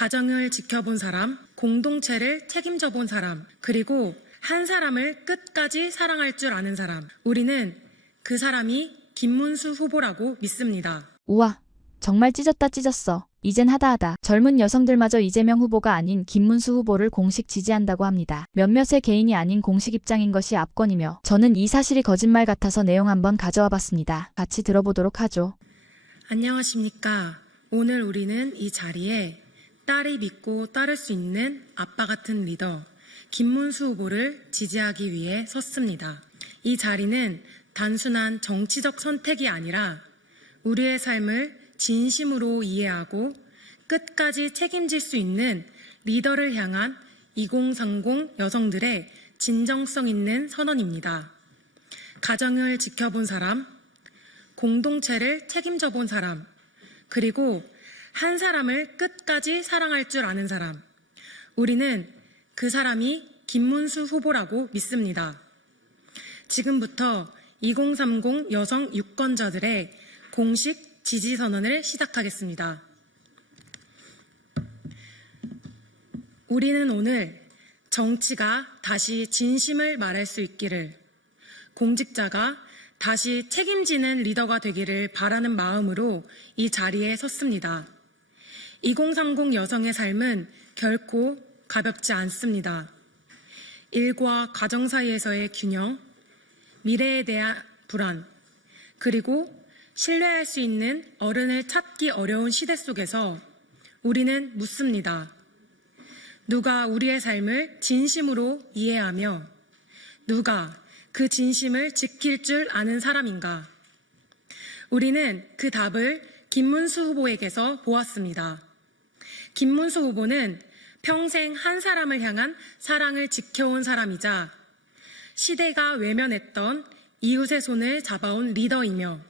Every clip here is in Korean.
가정을 지켜본 사람, 공동체를 책임져 본 사람, 그리고 한 사람을 끝까지 사랑할 줄 아는 사람. 우리는 그 사람이 김문수 후보라고 믿습니다. 우와, 정말 찢었다 찢었어. 이젠 하다하다. 젊은 여성들마저 이재명 후보가 아닌 김문수 후보를 공식 지지한다고 합니다. 몇몇의 개인이 아닌 공식 입장인 것이 압권이며 저는 이 사실이 거짓말 같아서 내용 한번 가져와 봤습니다. 같이 들어보도록 하죠. 안녕하십니까. 오늘 우리는 이 자리에 딸이 믿고 따를 수 있는 아빠 같은 리더 김문수 후보를 지지하기 위해 섰습니다. 이 자리는 단순한 정치적 선택이 아니라 우리의 삶을 진심으로 이해하고 끝까지 책임질 수 있는 리더를 향한 2030 여성들의 진정성 있는 선언입니다. 가정을 지켜본 사람, 공동체를 책임져 본 사람, 그리고 한 사람을 끝까지 사랑할 줄 아는 사람. 우리는 그 사람이 김문수 후보라고 믿습니다. 지금부터 2030 여성 유권자들의 공식 지지 선언을 시작하겠습니다. 우리는 오늘 정치가 다시 진심을 말할 수 있기를, 공직자가 다시 책임지는 리더가 되기를 바라는 마음으로 이 자리에 섰습니다. 2030 여성의 삶은 결코 가볍지 않습니다. 일과 가정 사이에서의 균형, 미래에 대한 불안, 그리고 신뢰할 수 있는 어른을 찾기 어려운 시대 속에서 우리는 묻습니다. 누가 우리의 삶을 진심으로 이해하며 누가 그 진심을 지킬 줄 아는 사람인가? 우리는 그 답을 김문수 후보에게서 보았습니다. 김문수 후보는 평생 한 사람을 향한 사랑을 지켜온 사람이자 시대가 외면했던 이웃의 손을 잡아온 리더이며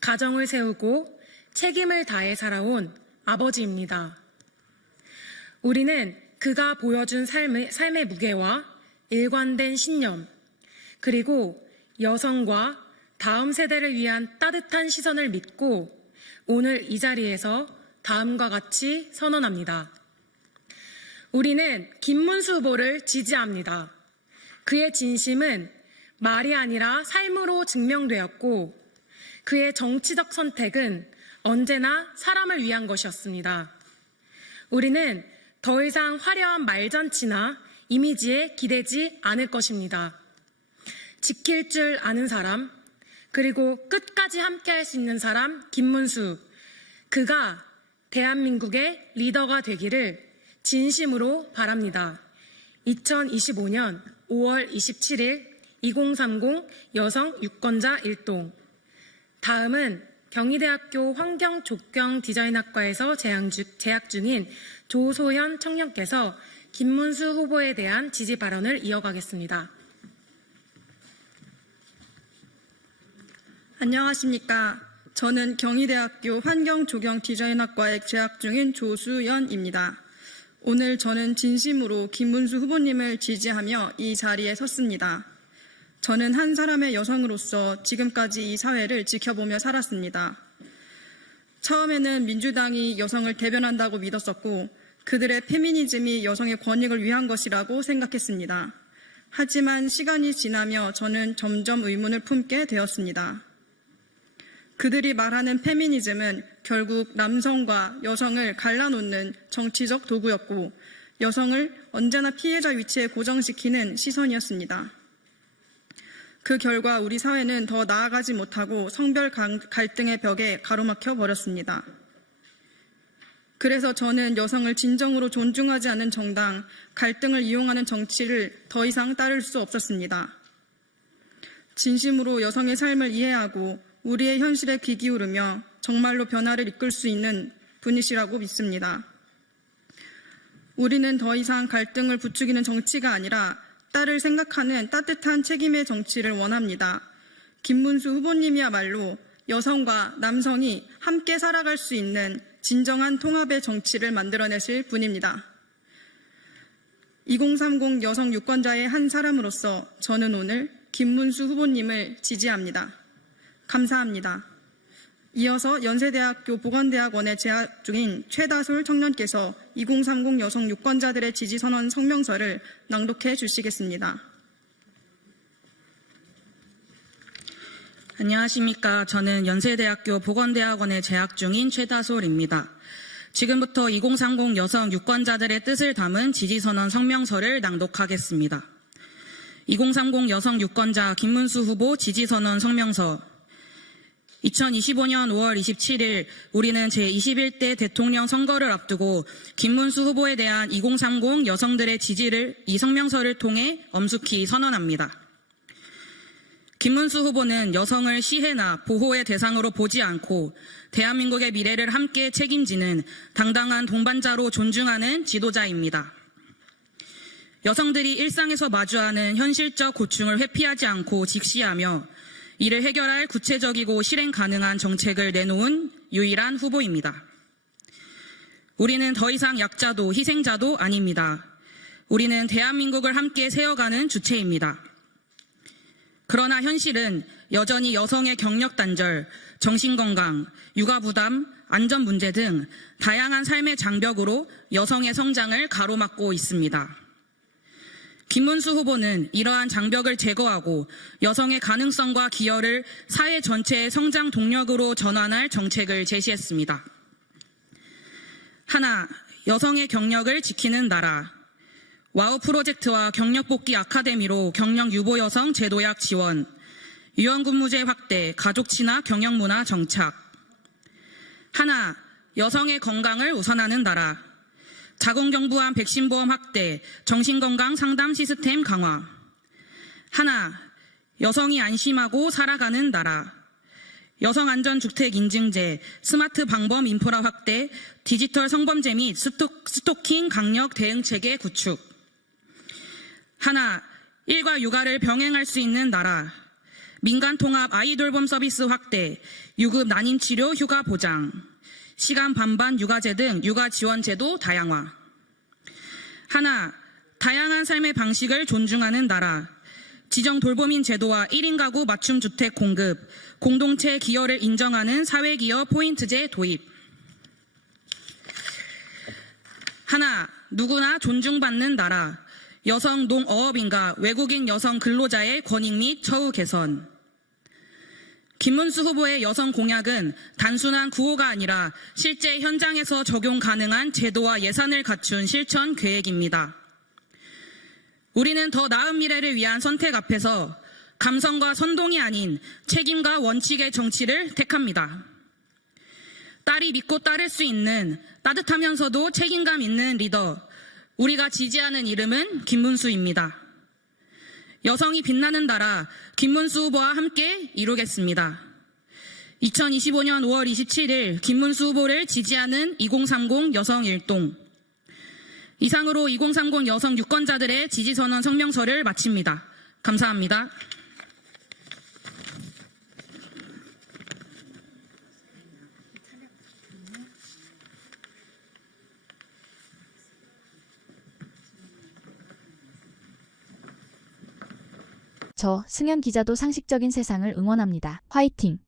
가정을 세우고 책임을 다해 살아온 아버지입니다. 우리는 그가 보여준 삶의 무게와 일관된 신념, 그리고 여성과 다음 세대를 위한 따뜻한 시선을 믿고 오늘 이 자리에서 다음과 같이 선언합니다. 우리는 김문수 후보를 지지합니다. 그의 진심은 말이 아니라 삶으로 증명되었고 그의 정치적 선택은 언제나 사람을 위한 것이었습니다. 우리는 더 이상 화려한 말잔치나 이미지에 기대지 않을 것입니다. 지킬 줄 아는 사람, 그리고 끝까지 함께할 수 있는 사람 김문수, 그가 대한민국의 리더가 되기를 진심으로 바랍니다. 2025년 5월 27일 2030 여성 유권자 일동. 다음은 경희대학교 환경조경디자인학과에서 재학 중인 조소현 청년께서 김문수 후보에 대한 지지 발언을 이어가겠습니다. 안녕하십니까. 저는 경희대학교 환경조경디자인학과에 재학 중인 조수연입니다. 오늘 저는 진심으로 김문수 후보님을 지지하며 이 자리에 섰습니다. 저는 한 사람의 여성으로서 지금까지 이 사회를 지켜보며 살았습니다. 처음에는 민주당이 여성을 대변한다고 믿었었고 그들의 페미니즘이 여성의 권익을 위한 것이라고 생각했습니다. 하지만 시간이 지나며 저는 점점 의문을 품게 되었습니다. 그들이 말하는 페미니즘은 결국 남성과 여성을 갈라놓는 정치적 도구였고 여성을 언제나 피해자 위치에 고정시키는 시선이었습니다. 그 결과 우리 사회는 더 나아가지 못하고 성별 갈등의 벽에 가로막혀 버렸습니다. 그래서 저는 여성을 진정으로 존중하지 않는 정당, 갈등을 이용하는 정치를 더 이상 따를 수 없었습니다. 진심으로 여성의 삶을 이해하고 우리의 현실에 귀 기울이며 정말로 변화를 이끌 수 있는 분이시라고 믿습니다. 우리는 더 이상 갈등을 부추기는 정치가 아니라 딸을 생각하는 따뜻한 책임의 정치를 원합니다. 김문수 후보님이야말로 여성과 남성이 함께 살아갈 수 있는 진정한 통합의 정치를 만들어내실 분입니다. 2030 여성 유권자의 한 사람으로서 저는 오늘 김문수 후보님을 지지합니다. 감사합니다. 이어서 연세대학교 보건대학원에 재학 중인 최다솔 청년께서 2030 여성 유권자들의 지지선언 성명서를 낭독해 주시겠습니다. 안녕하십니까. 저는 연세대학교 보건대학원에 재학 중인 최다솔입니다. 지금부터 2030 여성 유권자들의 뜻을 담은 지지선언 성명서를 낭독하겠습니다. 2030 여성 유권자 김문수 후보 지지선언 성명서. 2025년 5월 27일 우리는 제21대 대통령 선거를 앞두고 김문수 후보에 대한 2030 여성들의 지지를 이 성명서를 통해 엄숙히 선언합니다. 김문수 후보는 여성을 시혜나 보호의 대상으로 보지 않고 대한민국의 미래를 함께 책임지는 당당한 동반자로 존중하는 지도자입니다. 여성들이 일상에서 마주하는 현실적 고충을 회피하지 않고 직시하며 이를 해결할 구체적이고 실행 가능한 정책을 내놓은 유일한 후보입니다. 우리는 더 이상 약자도 희생자도 아닙니다. 우리는 대한민국을 함께 세워가는 주체입니다. 그러나 현실은 여전히 여성의 경력 단절, 정신건강, 육아부담, 안전 문제 등 다양한 삶의 장벽으로 여성의 성장을 가로막고 있습니다. 김문수 후보는 이러한 장벽을 제거하고 여성의 가능성과 기여를 사회 전체의 성장 동력으로 전환할 정책을 제시했습니다. 하나, 여성의 경력을 지키는 나라. 와우 프로젝트와 경력복귀 아카데미로 경력 유보 여성 제도약 지원, 유연근무제 확대, 가족 친화 경영문화 정착. 하나, 여성의 건강을 우선하는 나라. 자궁경부암 백신보험 확대, 정신건강 상담 시스템 강화. 하나, 여성이 안심하고 살아가는 나라. 여성안전주택 인증제, 스마트 방범 인프라 확대, 디지털 성범죄 및 스토킹 강력 대응체계 구축. 하나, 일과 육아를 병행할 수 있는 나라. 민간통합 아이돌봄 서비스 확대, 유급 난임치료 휴가 보장, 시간 반반 육아제 등 육아 지원제도 다양화. 하나, 다양한 삶의 방식을 존중하는 나라. 지정 돌봄인 제도와 1인 가구 맞춤 주택 공급, 공동체 기여를 인정하는 사회기여 포인트제 도입. 하나, 누구나 존중받는 나라. 여성 농어업인과 외국인 여성 근로자의 권익 및 처우 개선. 김문수 후보의 여성 공약은 단순한 구호가 아니라 실제 현장에서 적용 가능한 제도와 예산을 갖춘 실천 계획입니다. 우리는 더 나은 미래를 위한 선택 앞에서 감성과 선동이 아닌 책임과 원칙의 정치를 택합니다. 딸이 믿고 따를 수 있는 따뜻하면서도 책임감 있는 리더, 우리가 지지하는 이름은 김문수입니다. 여성이 빛나는 나라, 김문수 후보와 함께 이루겠습니다. 2025년 5월 27일 김문수 후보를 지지하는 2030 여성 일동. 이상으로 2030 여성 유권자들의 지지선언 성명서를 마칩니다. 감사합니다. 저 승현 기자도 상식적인 세상을 응원합니다. 화이팅!